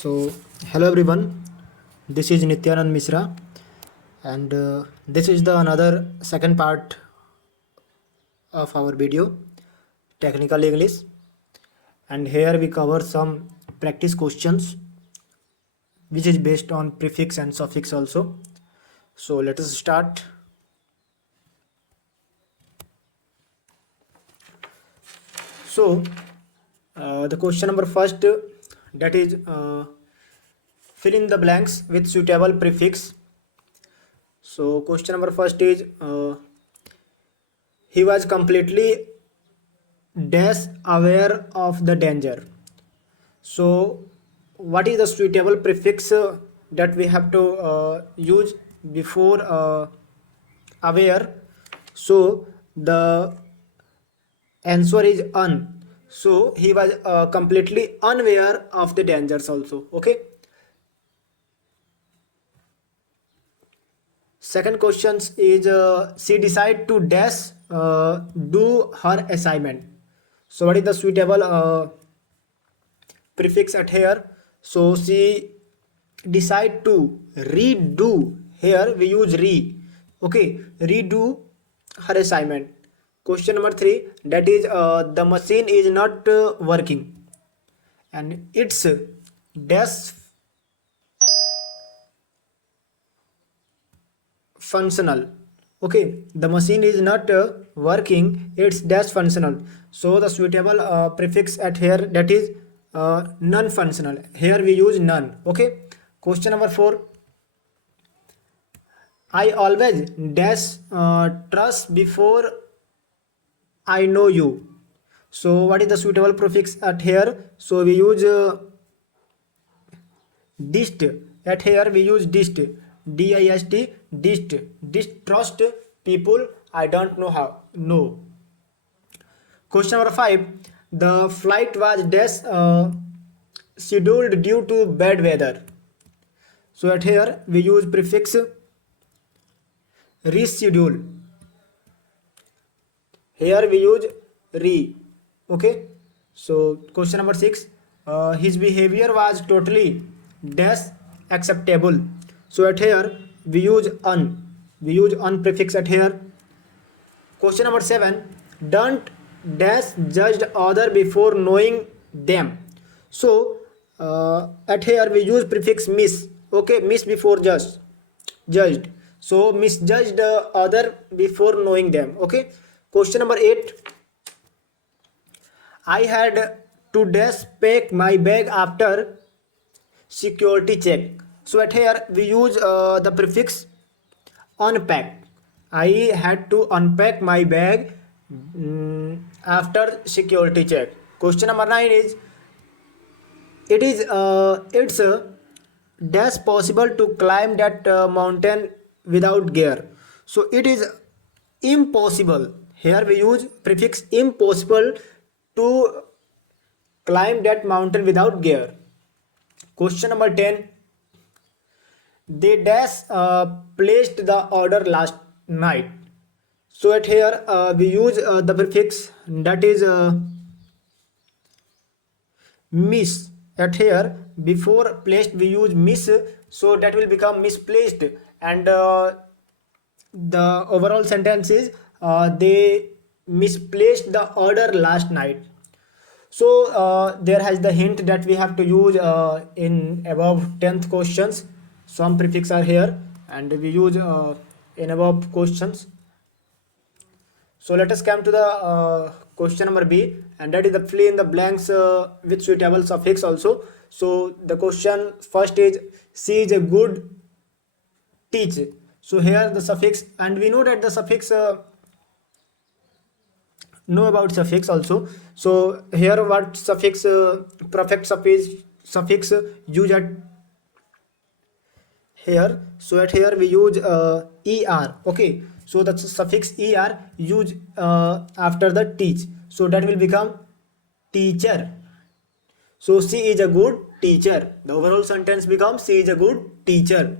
So, hello everyone. This is Nityanand Mishra, and this is the another second part of our video, Technical English. And here we cover some practice questions, which is based on prefix and suffix also. So let us start. So the question number first, that is fill in the blanks with suitable prefix. So question number first is he was completely dash aware of the danger. So what is the suitable prefix that we have to use before aware? So the answer is un. So he was completely unaware of the dangers also. Okay. Second question is she decide to dash do her assignment. So what is the suitable prefix at here? So she decide to redo. Here we use re. Okay, redo her assignment. Question number 3, that is the machine is not working and it's dash functional. Okay, the machine is not working, it's dash functional. So the suitable prefix at here, that is non functional. Here we use none. Okay. Question number 4, I always dash trust before I know you. So what is the suitable prefix at here? So we use dist. At here we use dist, dist, dist, distrust people I don't know how. No. Question number 5, the flight was dash scheduled due to bad weather. So at here we use prefix reschedule. Here we use re. Okay. So question number 6, his behavior was totally dash acceptable. So at here we use un. We use un prefix at here. Question number 7, don't dash judged other before knowing them. So at here we use prefix miss. Okay, miss before judged. So misjudged other before knowing them. Okay. Question number 8, I had to dash pack my bag after security check. So at here we use the prefix unpack. I had to unpack my bag after security check. Question number 9 is it's dash possible to climb that mountain without gear. So it is impossible. Here we use prefix impossible to climb that mountain without gear. Question number 10, they dash placed the order last night. So at here we use the prefix that is miss. At here before placed we use miss, so that will become misplaced, and the overall sentence is they misplaced the order last night. So there has the hint that we have to use in above 10th questions. Some prefix are here and we use in above questions. So let us come to the question number B, and that is the fill in the blanks with suitable suffix also. So the question first is she is a good teach. So here the suffix, and we know that the suffix know about suffix also. So here what suffix perfect suffix use at here. So at here we use er. Okay, so the suffix er use after the teach, so that will become teacher. So she is a good teacher. The overall sentence becomes she is a good teacher.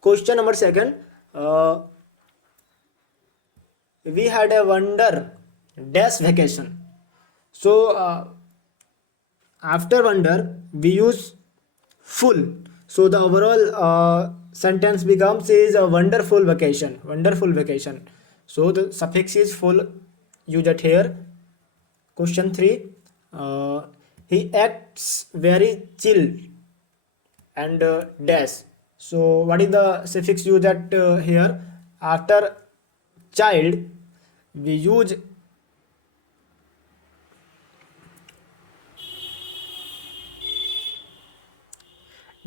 Question number second, we had a wonder dash vacation. So after wonder we use full. So the overall sentence becomes is a wonderful vacation. Wonderful vacation. So the suffix is full. Use it here. Question 3. He acts very chill and dash. So what is the suffix used at here? After child we use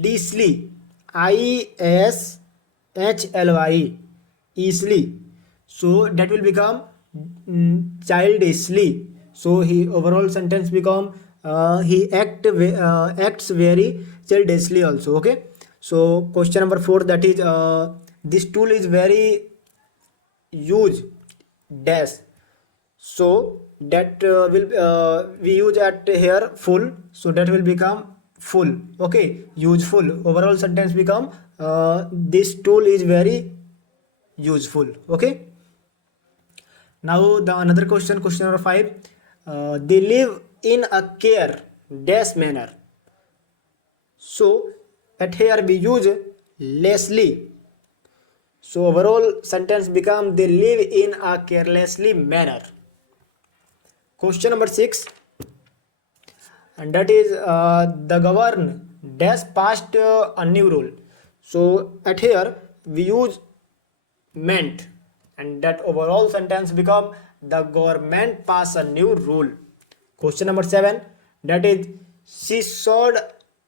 Disly, Ishly, easily. So that will become childishly. So he overall sentence become he acts very childishly also. Okay. So question number 4, that is this tool is very huge dash. So that will we use at here full. So that will become full. Okay, useful. Overall sentence become this tool is very useful. Okay. Now the another question, question number 5. They live in a care dash manner. So at here we use lessly. So overall sentence become they live in a carelessly manner. Question number 6, and that is the govern dash passed a new rule. So at here we use meant, and that overall sentence become the government pass a new rule. Question number 7, that is she sowed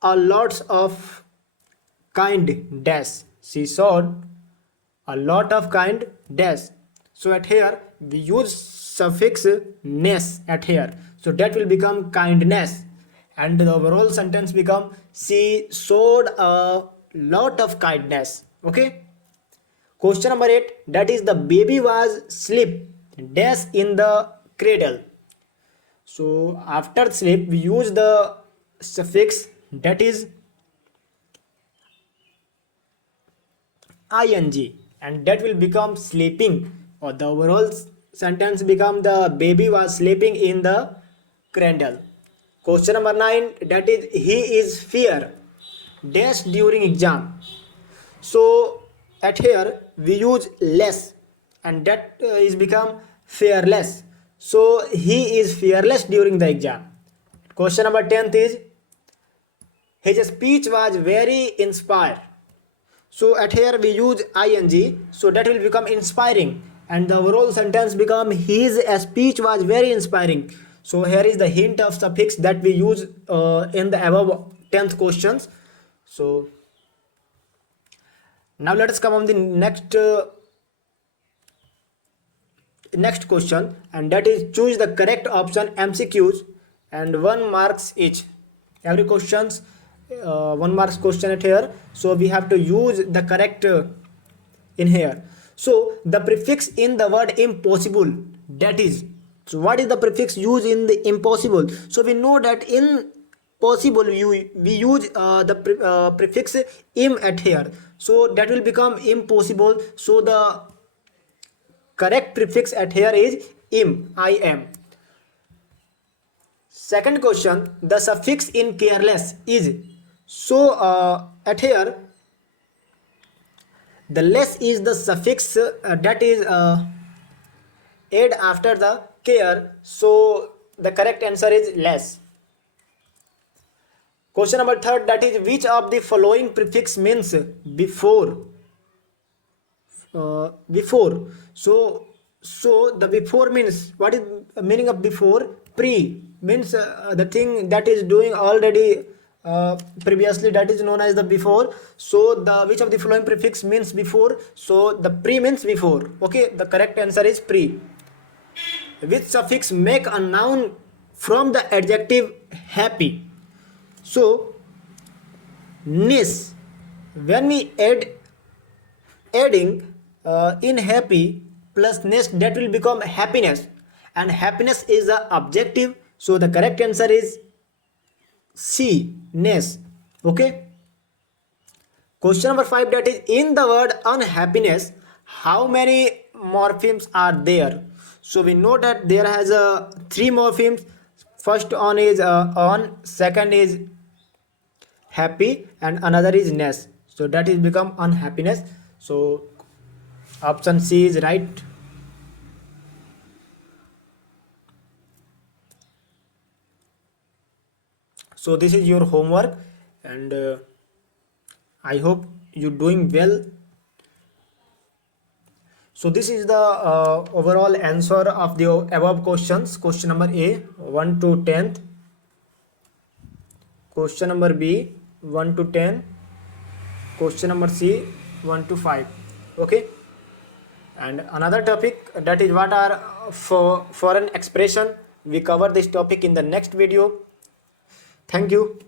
a lots of kind dash. She sowed a lot of kind dash. So at here we use suffix ness at here. So that will become kindness, and the overall sentence become she showed a lot of kindness. Okay. Question number 8, that is the baby was sleep dash in the cradle. So after sleep we use the suffix that is ing, and that will become sleeping, or the overall sentence become the baby was sleeping in the cradle. Question number 9, that is he is fear dash during exam. So at here we use less, and that is become fearless. So he is fearless during the exam. Question number 10 is his speech was very inspired. So at here we use ing, so that will become inspiring, and the overall sentence become his speech was very inspiring. So here is the hint of suffix that we use in the above 10th questions. So now let us come on the next question, and that is choose the correct option. MCQs and 1 marks each. Every questions 1 marks question at here. So we have to use the correct in here. So the prefix in the word impossible, that is, so what is the prefix used in the impossible? So we know that in possible we use the prefix im at here. So that will become impossible. So the correct prefix at here is im. Second question, the suffix in careless is. So at here the less is the suffix that is add after the care. So the correct answer is less. Question number 3, that is which of the following prefix means before. Before. So the before means, what is the meaning of before? Pre means the thing that is doing already previously, that is known as the before. So the which of the following prefix means before? So the pre means before. Okay, the correct answer is pre. Which suffix make a noun from the adjective happy? So ness, when we adding in happy plus ness, that will become happiness, and happiness is the objective. So the correct answer is C, ness. Okay. Question number 5, that is in the word unhappiness how many morphemes are there? So we know that there has 3 morphemes. First one is on, second is happy and another is ness, so that is become unhappiness. So option C is right. So this is your homework, and I hope you're doing well. So this is the overall answer of the above questions. Question number A 1 to 10th, question number B 1 to 10, question number C 1 to 5. Okay, and another topic, that is what are for foreign expression. We cover this topic in the next video. Thank you.